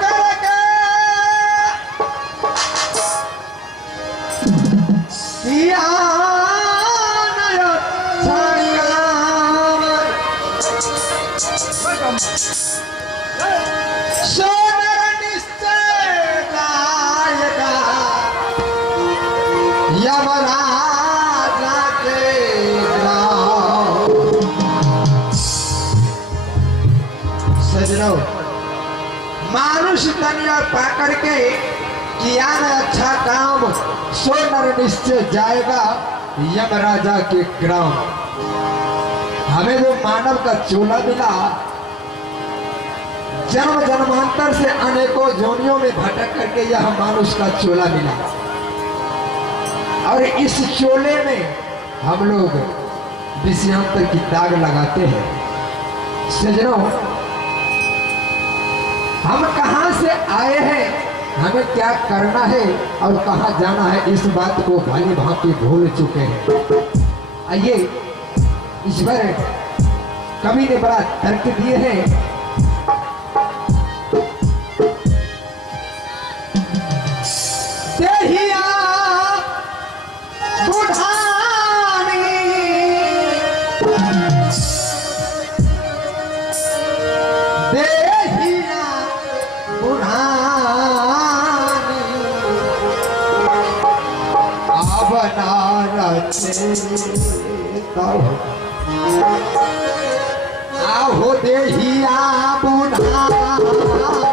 करके किया सोनर निश्चय गायका यमराजा के सजनों मानुष दुनिया पाकर के किया न अच्छा काम सोनर निश्चय जाएगा यमराजा के ग्राम। हमें जो मानव का चोला मिला जन्म जन्मांतर से अनेकों जोनियों में भटक करके यह मानुष का चोला मिला और इस चोले में हम लोग विषयांतर की दाग लगाते हैं। सजनों हम कहां से आए हैं, हमें क्या करना है और कहां जाना है, इस बात को भली भांति भूल चुके हैं। आइए इस बार कवि ने बड़ा तर्क दिए हैं। देहिया बुढ़ानी देहिया बुढ़ानी अब नारते आहो देहिया बुढ़ानी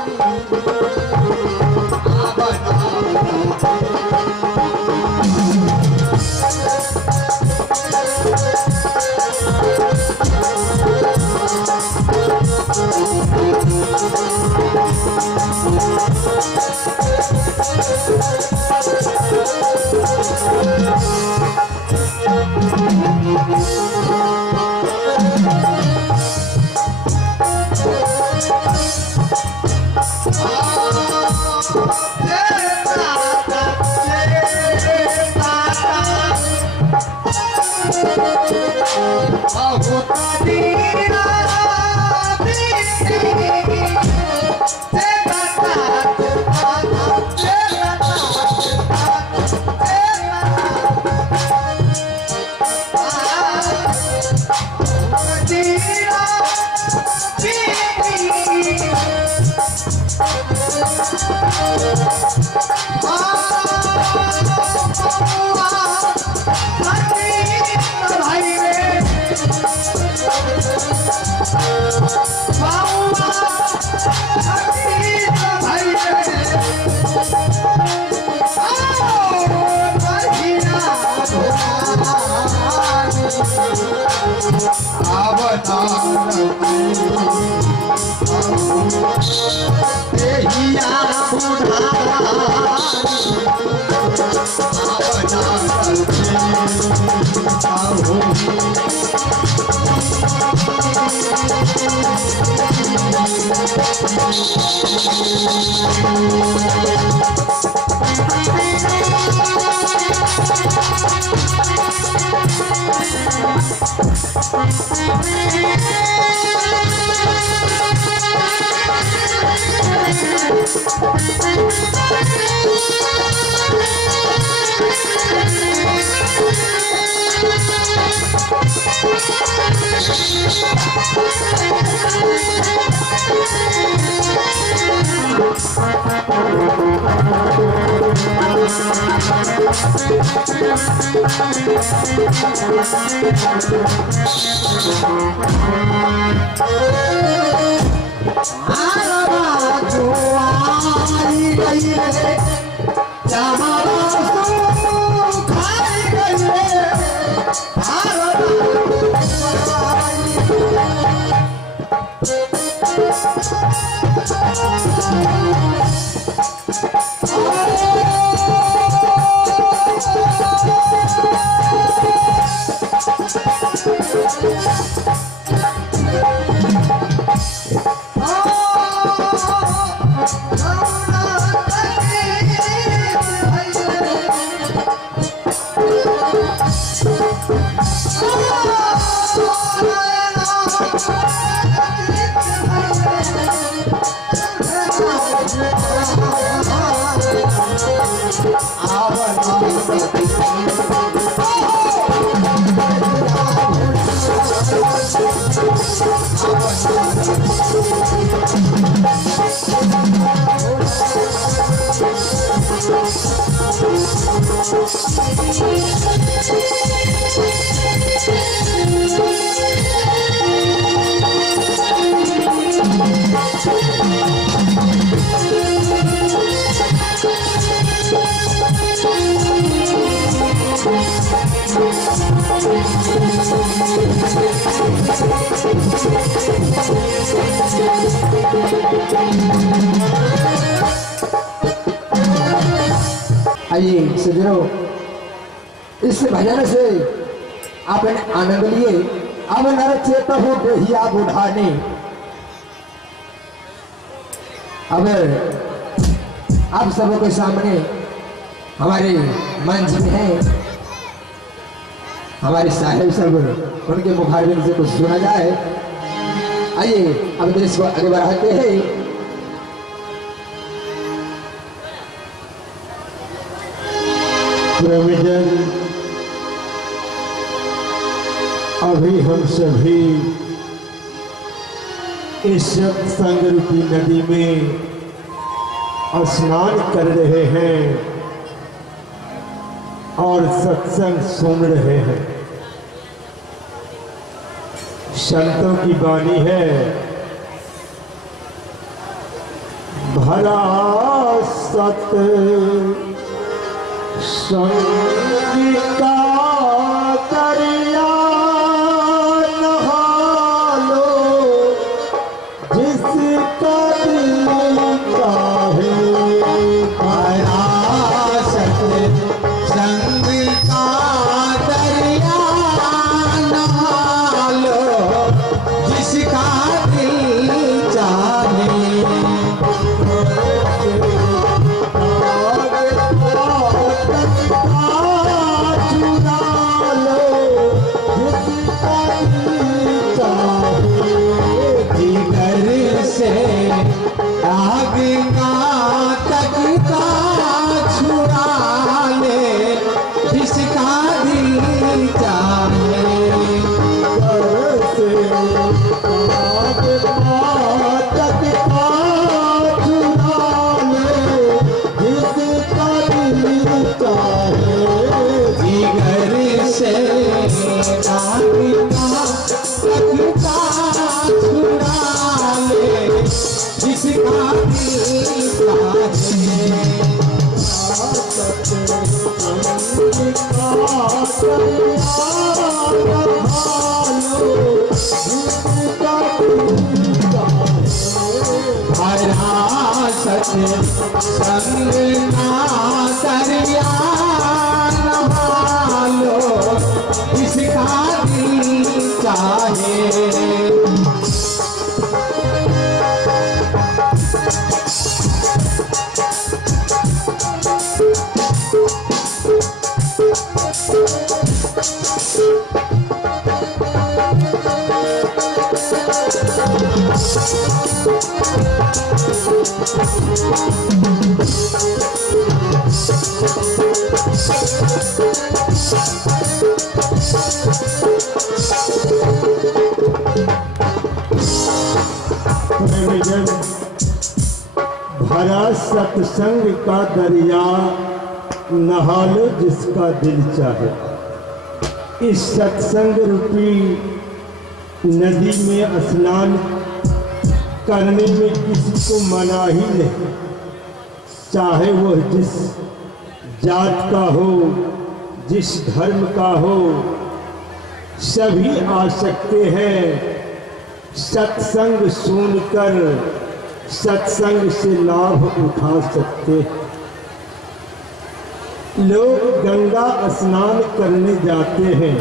आइए सज्जनों, इस भजन से आपने आनंद लिए। अब नर चेत हो बेहिया बुढ़ाने। अब आप सबों के सामने हमारे मंच में है हमारे साहेब सब, उनके मुखारबिन से कुछ सुना जाए। आइए अब देश को आगे बढ़ाते हैं। प्रेमीजन, अभी हम सभी इस सत्संग रूपी नदी में स्नान कर रहे हैं और सत्संग सुन रहे हैं। संतों की वाणी है, भला सत संग का दरिया नहा लो, जिसका दिल चाहे। भला सत संग का दरिया नहा लो, जिसका दिल चाहे। संग ना दरिया नहा लो, जिसका दिल चाहे। भरा सत्संग का दरिया नहा लो, जिसका दिल चाहे। इस सत्संग रूपी नदी में स्नान करने में किसी को मना ही नहीं, चाहे वह जिस जात का हो, जिस धर्म का हो, सभी आ सकते हैं। सत्संग सुनकर सत्संग से लाभ उठा सकते हैं। लोग गंगा स्नान करने जाते हैं,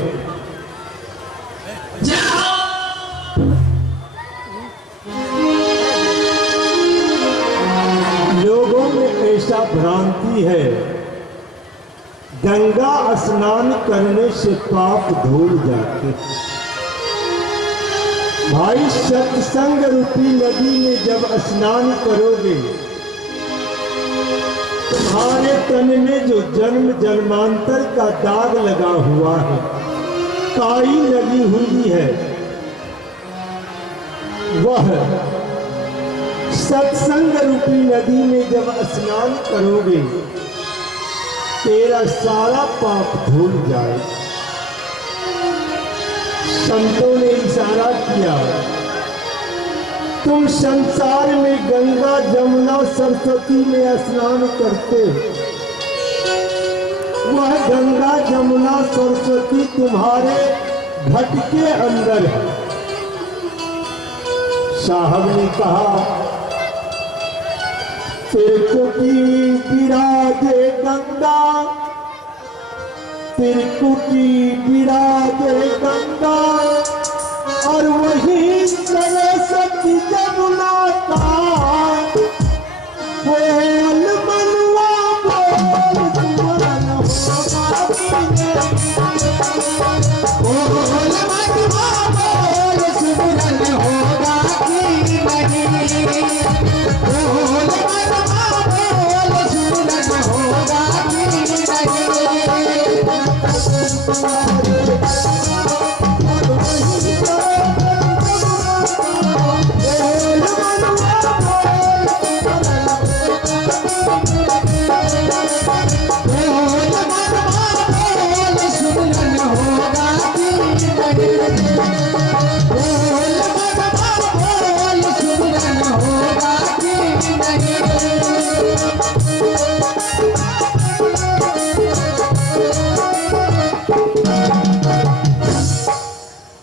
लोगों में ऐसा भ्रांति है गंगा स्नान करने से पाप धुल जाते। भाई, सत्संग रूपी नदी में जब स्नान करोगे, तुम्हारे तन में जो जन्म जन्मांतर का दाग लगा हुआ है, काई लगी हुई है, वह सत्संग रूपी नदी में जब स्नान करोगे तेरा सारा पाप धुल जाए। संतों ने इशारा किया, तुम संसार में गंगा जमुना सरस्वती में स्नान करते हो, वह गंगा जमुना सरस्वती तुम्हारे घट के अंदर है। साहब ने कहा, तिरकुटी विराजे गंगा, तिरकुटी विराजे गंगा, और वही सरस्वती जमुना का बोल मनवा बोल सुमरन होगा बोल मनवा बोल सुमरन होगा कि नहीं, बोल मनवा बोल सुमरन होगा कि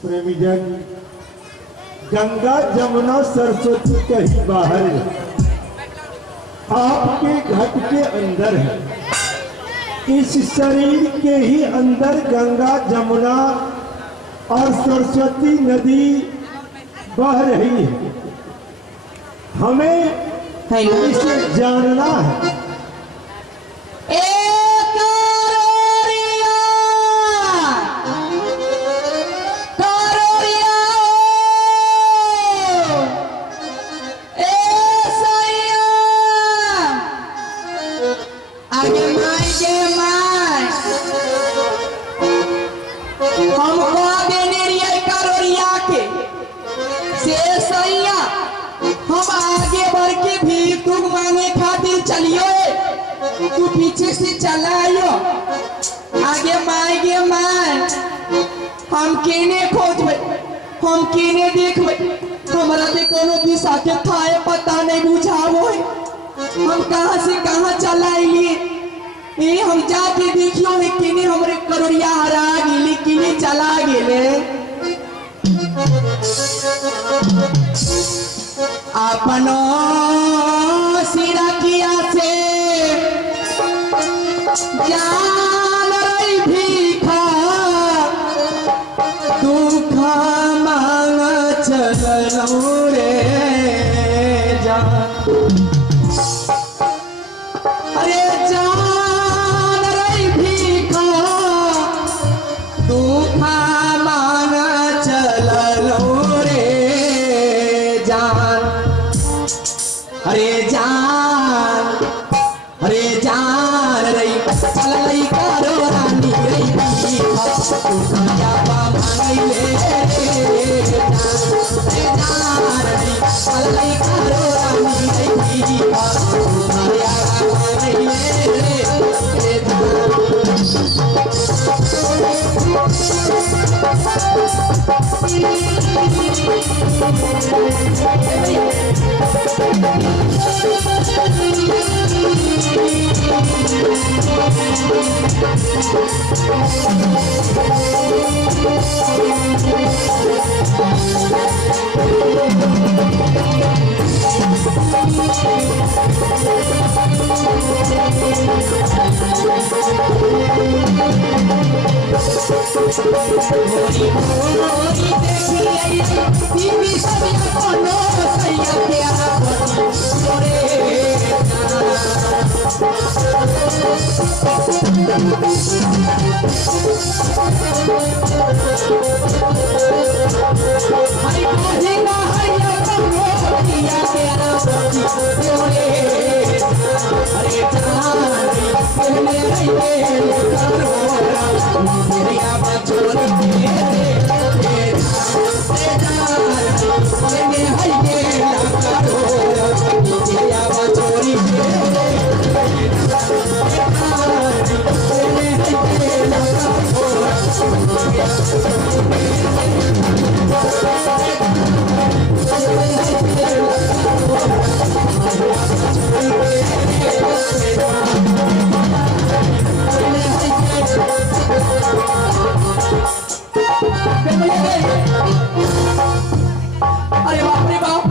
प्रेमीजन, गंगा जमुना सरस्वती कहीं बाहर है, आपके घट के अंदर है। इस शरीर के ही अंदर गंगा जमुना और सरस्वती नदी बह रही है। हमें इसे जानना है। तू पीछे से चलायो, आगे माय गे माय, हम केने खोजबे, हम केने देखबे, हमरा के कोनो दिशा के थाए पता नहीं बुझावो है, हम कहां से कहां चलाइली, ए हम जाके देखियो है केने हमरे करोड़िया हरा गेली, केने चला गेले। अपनो सिरा किया से जान रही भीखा, दुख मांग चलो रे जान, अरे जान रही भीखा, दुख मांग चलो रे जान, अरे जान, अरे जान रही चल रही करो रानी रही भीखा, तू सजावा मांगले जान, अरे जान रही चल रही करो रानी रही भीखा, तू सजावा मांगले अरे बाप रे बाप,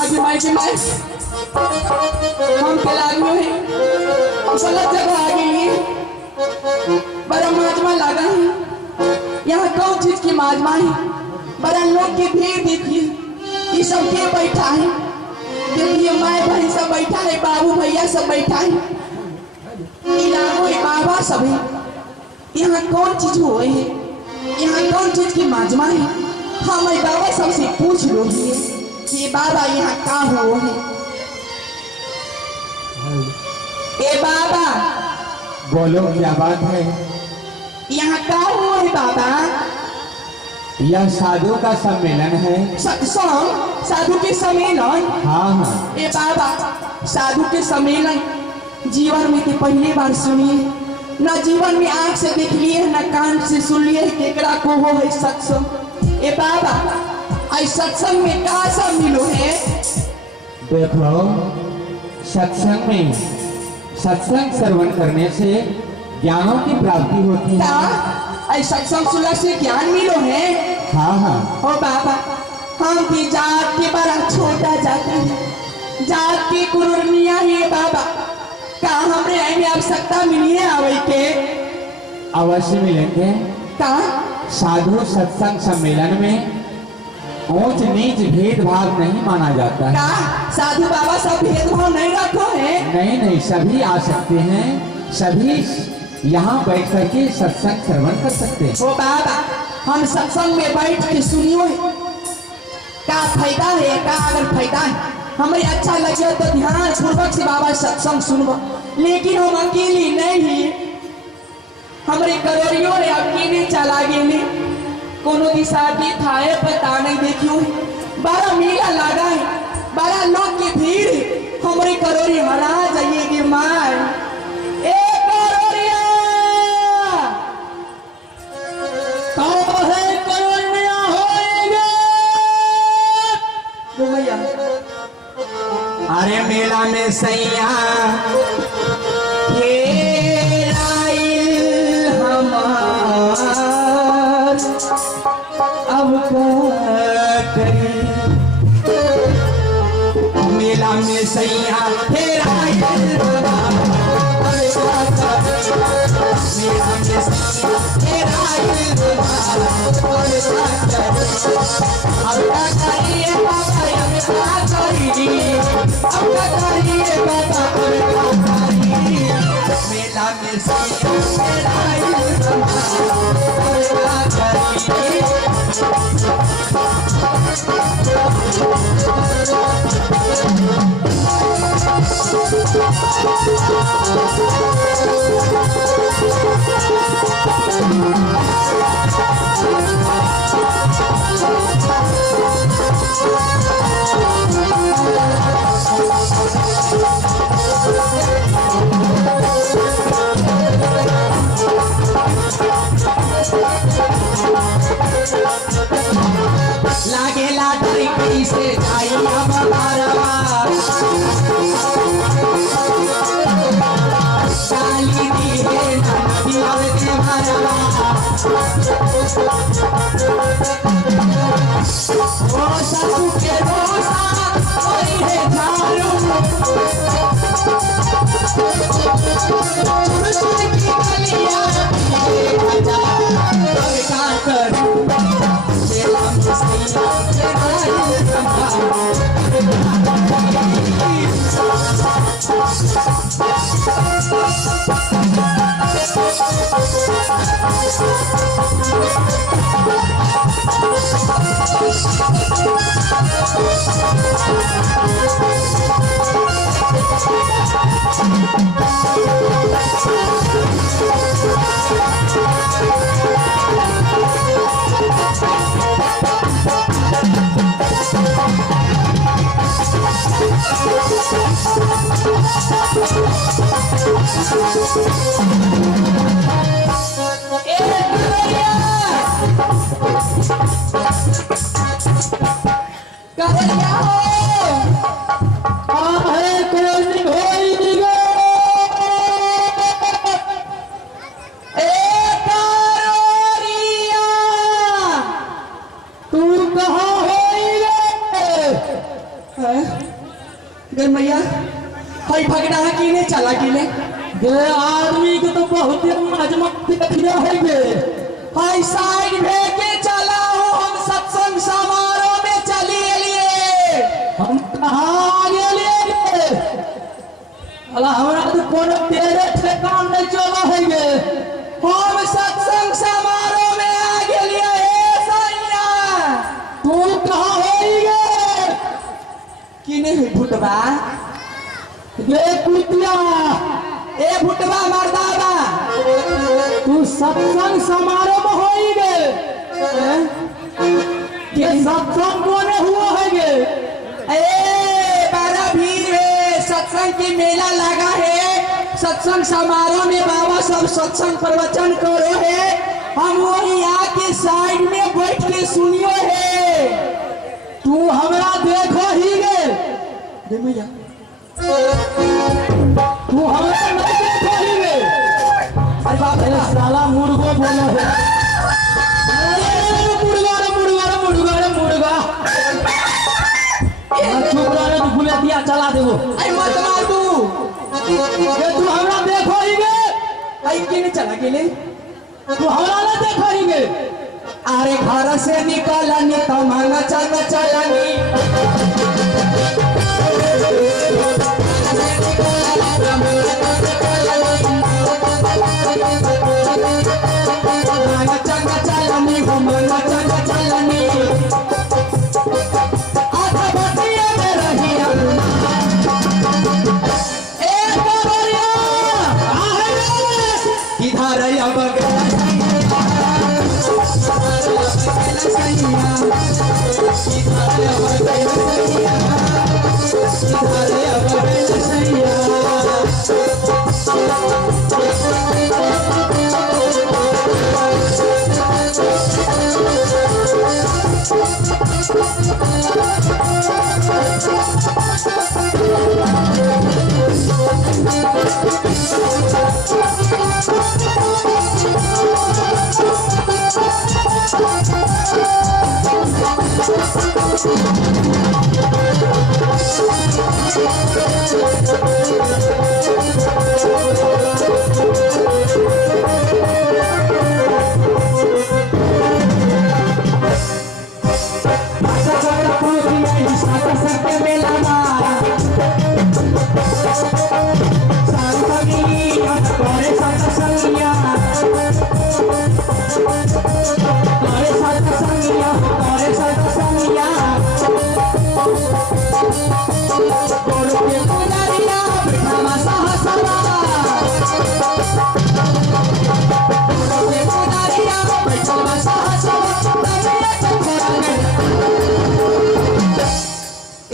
अभी माई के माई हम के लागू है, गलत जगह आ गई है, बड़ा माजमा लगा है। यहाँ कौन चीज की माजमा है? बड़ा लोग की भीड़ देखिए, ये सब के बैठा है? देखिए माई बहन सब बैठा है, बाबू भैया सब बैठा है, बाबा सब है। यहाँ कौन चीज हुए है? यहाँ कौन चीज की माजमा है? हमारे बाबा सबसे पूछ लो कि बाबा यहाँ का हुआ है? ए बाबा बोलो क्या बात है? यहाँ का हुआ है बाबा? यह साधु का सम्मेलन है। सत्संग साधु के सम्मेलन? हाँ हाँ। ए बाबा साधु के सम्मेलन जीवन में तो पहली बार सुनिए, न जीवन में आंख से देख लिए न कान से सुन लिए केकरा को हो है सत्संग। ए बाबा आई सत्संग में का सब मिलो है? देखो, सत्संग में सत्संग श्रवण करने से ज्ञानों की प्राप्ति होती है। का आई सत्संग सुनने से ज्ञान मिलो है? हाँ हाँ। ओ बाबा हम भी जात के बड़ा छोटा जाते हैं, जात के कुरुनिया है बाबा, का हमरे में आवश्यकता मिली है आवे के? अवश्य मिलेंगे। का साधु सत्संग सम्मेलन में ऊंच नीच भेदभाव नहीं माना जाता है। का साधु बाबा सब भेदभाव नहीं रखो है? नहीं नहीं, सभी आ सकते हैं, सभी यहाँ बैठ करके सत्संग श्रवण कर सकते हैं। ओ बाबा हम सत्संग में बैठ के सुनियो है, का फायदा है? का अगर फायदा है हमें अच्छा लगे तो ध्यान पूर्वक से बाबा सत्संग सुनबो, लेकिन हम अकेले नहीं, हमारे करोड़ियों ने अकेले चला गेले, कोनो दिशा की थाए पता नहीं देखियो, बड़ा मेला लगा है, बड़ा लोग की भीड़, हमारे करोड़ी हरा जाइएगी मार। ए करोड़िया कौन है? करोड़िया होएगा तो भैया। अरे मेला में सैया अब मेला में सैया मेला में लागेला डर कैसे जाई अब बारवा, डाली दी है नदिया के भरवा, ओ ससु के रोसा कोई है झाड़ू, चुन की कलिया बजा का करूं ए भैया भाई भगना कीने चला गिले ये आदमी के तो बहुत ही मजमत देखिए है गे। भाई साइड भेके चला हो हम सत्संग समारोह में चली लिए हम कहाँ गेलिए अला हमरा तो कोनो तेरे ठेकान नहीं चला है गे। हम सत्संग समारोह में आ गेलिए हे सैया तू कहाँ होई गे किने है भुटबा ये कुतिया ए भुटबा मर्दाबा तू सत्संग समारोह में होई गे। ये सत्संग कोने हुआ है गे। ए बड़ा भीड़ है सत्संग की मेला लगा है सत्संग समारोह में बाबा सब सत्संग प्रवचन करो है हम वही आके साइड में बैठ के सुनियो है। तू हमरा देखो ही गे दे भैया तू हमरा नहीं देखो ही गे। अरे बाप रे साला मुर्गो बोलो है मुर्गा रे मुर्गा रे मुर्गा रे मुर्गा चुप रह तू बुलेटिया चला देबो। अरे मत मार तू ये तू हमरा देखो ही गे। आई किने चला गेले तू हमरा ना देखो ही गे। अरे घर से निकलनी तो मांगा चल चलनी मांगा चल चलनी हो मांगा चल चलनी आधा बतिया में रही ए गोरिया किधर अब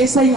ऐसा ही